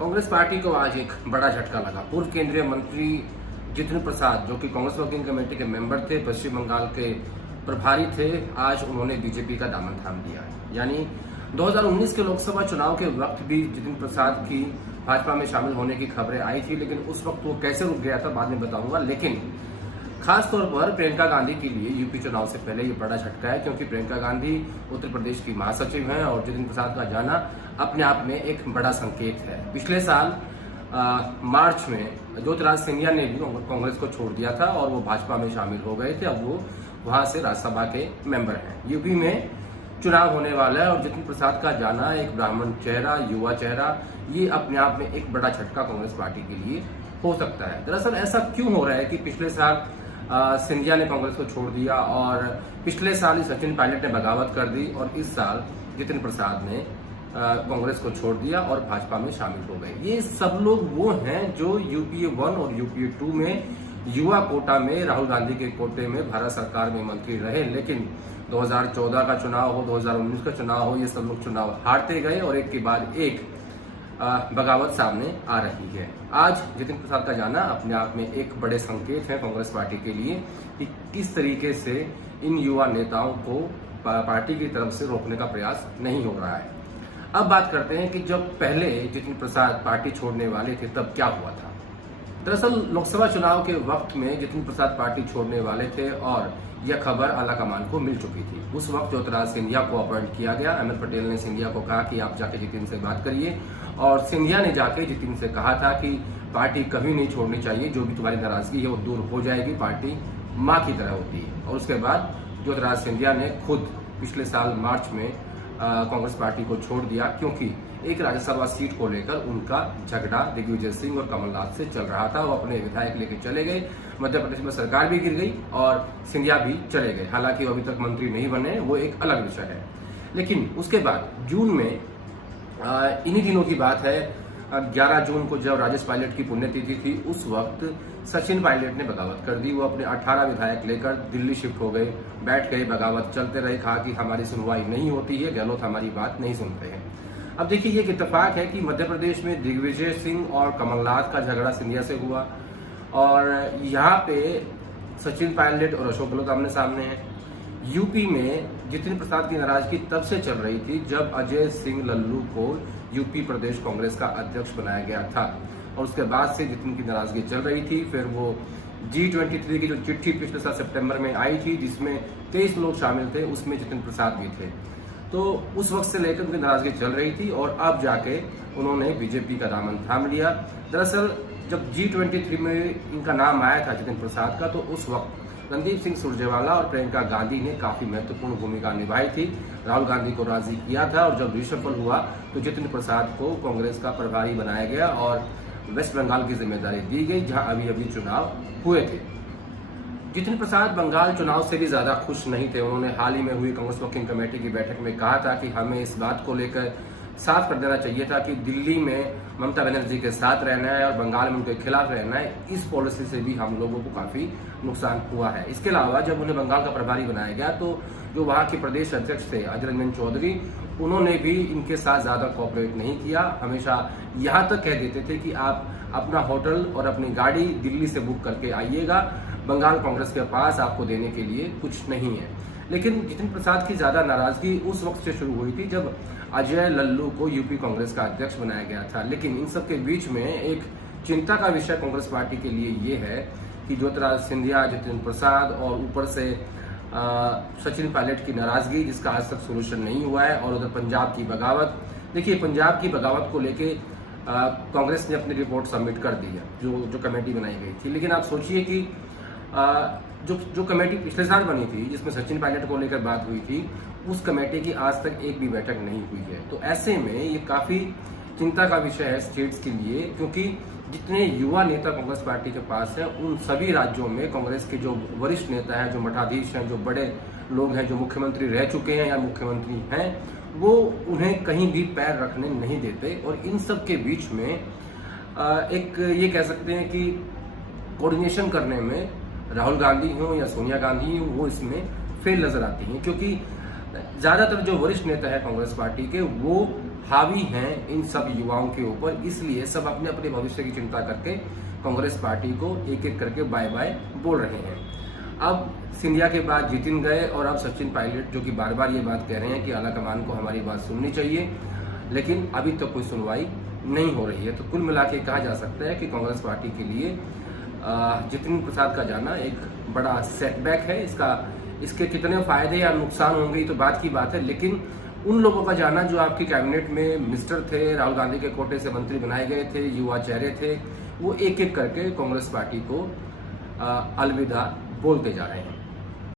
Congress party को आज एक बड़ा झटका लगा। पूर्व केंद्रीय मंत्री जितिन प्रसाद, जो कि कांग्रेस वर्किंग कमेटी के मेंबर थे, पश्चिम बंगाल के प्रभारी थे, आज उन्होंने बीजेपी का दामन थाम लिया है। यानी 2019 के लोकसभा चुनाव के वक्त भी जितिन प्रसाद की भाजपा में शामिल होने की खबरें आई थी, लेकिन उस वक्त वो कैसे रुक गया था बाद में बताऊंगा। लेकिन खास तौर पर प्रियंका गांधी के लिए यूपी चुनाव से पहले ये बड़ा झटका है, क्योंकि प्रियंका गांधी उत्तर प्रदेश की महासचिव हैं और जितिन प्रसाद का जाना अपने आप में एक बड़ा संकेत है। पिछले साल मार्च में ज्योतिरादित्य सिंधिया ने भी कांग्रेस को छोड़ दिया था और वो भाजपा में शामिल हो गए थे। अब वो वहां से राज्यसभा के मेंबर हैं। यूपी में चुनाव होने वाला है और जितिन प्रसाद का जाना, एक ब्राह्मण चेहरा, युवा चेहरा, ये अपने आप में एक बड़ा झटका कांग्रेस पार्टी के लिए हो सकता है। दरअसल ऐसा क्यों हो रहा है कि पिछले साल सिंधिया ने कांग्रेस को छोड़ दिया और पिछले साल ही सचिन पायलट ने बगावत कर दी और इस साल जितिन प्रसाद ने कांग्रेस को छोड़ दिया और भाजपा में शामिल हो गए। ये सब लोग वो हैं जो यूपीए 1 और यूपीए 2 में युवा कोटा में, राहुल गांधी के कोटे में भारत सरकार में मंत्री रहे, लेकिन 2014 का चुनाव हो, 2019 का चुनाव हो, ये सब लोग चुनाव हारते गए और एक के बाद एक बगावत सामने आ रही है। आज जितिन प्रसाद का जाना अपने आप में एक बड़े संकेत है कांग्रेस पार्टी के लिए कि किस तरीके से इन युवा नेताओं को पार्टी की तरफ से रोकने का प्रयास नहीं हो रहा है। अब बात करते हैं कि जब पहले जितिन प्रसाद पार्टी छोड़ने वाले थे तब क्या हुआ था। दरअसल लोकसभा चुनाव के वक्त में जितिन प्रसाद पार्टी छोड़ने वाले थे और यह खबर आलाकमान को मिल चुकी थी। उस वक्त ज्योतिरादित्य सिंधिया को अपॉइंट किया गया। अहमद पटेल ने सिंधिया को कहा कि आप जाके जितिन से बात करिए और सिंधिया ने जाके जितिन से कहा था कि पार्टी कभी नहीं छोड़नी चाहिए, जो भी तुम्हारी नाराजगी है वो दूर हो जाएगी, पार्टी माँ की तरह होती है। और उसके बाद ज्योतिरादित्य सिंधिया ने खुद पिछले साल मार्च में कांग्रेस पार्टी को छोड़ दिया, क्योंकि एक राज्यसभा सीट को लेकर उनका झगड़ा दिग्विजय सिंह और कमलनाथ से चल रहा था। वो अपने विधायक लेके चले गए, मध्य प्रदेश में सरकार भी गिर गई और सिंधिया भी चले गए। हालांकि वो अभी तक मंत्री नहीं बने, वो एक अलग विषय है। लेकिन उसके बाद जून में इन्हीं दिनों की बात है, 11 जून को जब राजेश पायलट की पुण्यतिथि थी, उस वक्त सचिन पायलट ने बगावत कर दी। वो अपने 18 विधायक लेकर दिल्ली शिफ्ट हो गए, बैठ गए, बगावत चलते रहे, कहा कि हमारी सुनवाई नहीं होती है, गहलोत हमारी बात नहीं सुनते हैं। अब देखिए, ये एक इत्तेफाक है कि मध्य प्रदेश में दिग्विजय सिंह और कमलनाथ का झगड़ा सिंधिया से हुआ और यहाँ पे सचिन पायलट और अशोक गहलोत आमने सामने हैं। यूपी में जितिन प्रसाद की नाराजगी तब से चल रही थी जब अजय सिंह लल्लू को यूपी प्रदेश कांग्रेस का अध्यक्ष बनाया गया था और उसके बाद से जितिन की नाराजगी चल रही थी। फिर वो G23 की जो चिट्ठी पिछले साल सितंबर में आई थी, जिसमें 23 लोग शामिल थे, उसमें जितिन प्रसाद भी थे। तो उस वक्त से लेकर उनकी नाराजगी चल रही थी और अब जाके उन्होंने बीजेपी का दामन थाम लिया। दरअसल जब G23 में इनका नाम आया था जितिन प्रसाद का, तो उस वक्त रणदीप सिंह सुरजेवाला और प्रियंका गांधी ने काफी महत्वपूर्ण भूमिका निभाई थी। राहुल गांधी को राजी किया था और जब रिशफल हुआ तो जितिन प्रसाद को कांग्रेस का प्रभारी बनाया गया और वेस्ट बंगाल की जिम्मेदारी दी गई, जहां अभी अभी चुनाव हुए थे। जितिन प्रसाद बंगाल चुनाव से भी ज्यादा खुश नहीं थे। उन्होंने हाल ही में हुई कांग्रेस वर्किंग कमेटी की बैठक में कहा था कि हमें इस बात को लेकर साफ कर देना चाहिए था कि दिल्ली में ममता बनर्जी के साथ रहना है और बंगाल में उनके खिलाफ रहना है। इस पॉलिसी से भी हम लोगों को काफी नुकसान हुआ है। इसके अलावा जब उन्हें बंगाल का प्रभारी बनाया गया तो जो वहाँ के प्रदेश अध्यक्ष थे अधीर रंजन चौधरी, उन्होंने भी इनके साथ ज्यादा कोऑपरेट नहीं किया। हमेशा यहाँ तक कह देते थे कि आप अपना होटल और अपनी गाड़ी दिल्ली से बुक करके आइएगा, बंगाल कांग्रेस के पास आपको देने के लिए कुछ नहीं है। लेकिन जितिन प्रसाद की ज्यादा नाराजगी उस वक्त से शुरू हुई थी जब अजय लल्लू को यूपी कांग्रेस का अध्यक्ष बनाया गया था। लेकिन इन सब के बीच में एक चिंता का विषय कांग्रेस पार्टी के लिए ये है कि ज्योतिरादित्य सिंधिया, जितिन प्रसाद और ऊपर से सचिन पायलट की नाराजगी, जिसका आज तक सोल्यूशन नहीं हुआ है, और उधर पंजाब की बगावत। देखिए, पंजाब की बगावत को लेके कांग्रेस ने अपनी रिपोर्ट सबमिट कर दी है, जो कमेटी बनाई गई थी। लेकिन आप सोचिए कि जो कमेटी पिछले साल बनी थी, जिसमें सचिन पायलट को लेकर बात हुई थी, उस कमेटी की आज तक एक भी बैठक नहीं हुई है। तो ऐसे में ये काफी चिंता का विषय है स्टेट्स के लिए, क्योंकि जितने युवा नेता कांग्रेस पार्टी के पास है, उन सभी राज्यों में कांग्रेस के जो वरिष्ठ नेता हैं, जो मठाधीश हैं, जो बड़े लोग हैं, जो मुख्यमंत्री रह चुके हैं या मुख्यमंत्री हैं, वो उन्हें कहीं भी पैर रखने नहीं देते। और इन सब के बीच में एक ये कह सकते हैं कि कोऑर्डिनेशन करने में राहुल गांधी हो या सोनिया गांधी हो, वो इसमें फेल नजर आती हैं, क्योंकि ज्यादातर जो वरिष्ठ नेता है कांग्रेस पार्टी के, वो हावी हैं इन सब युवाओं के ऊपर, इसलिए सब अपने अपने भविष्य की चिंता करके कांग्रेस पार्टी को एक एक करके बाय बाय बोल रहे हैं। अब सिंधिया के बाद जितिन गए और अब सचिन पायलट जो कि बार बार ये बात कह रहे हैं कि आलाकमान को हमारी बात सुननी चाहिए, लेकिन अभी तक कोई सुनवाई नहीं हो रही है। तो कुल मिला के कहा जा सकता है कि कांग्रेस पार्टी के लिए जितिन प्रसाद का जाना एक बड़ा सेटबैक है। इसके कितने फायदे या नुकसान होंगे तो बात की बात है, लेकिन उन लोगों का जाना जो आपकी कैबिनेट में मिनिस्टर थे, राहुल गांधी के कोटे से मंत्री बनाए गए थे, युवा चेहरे थे, वो एक एक करके कांग्रेस पार्टी को अलविदा बोलते जा रहे हैं।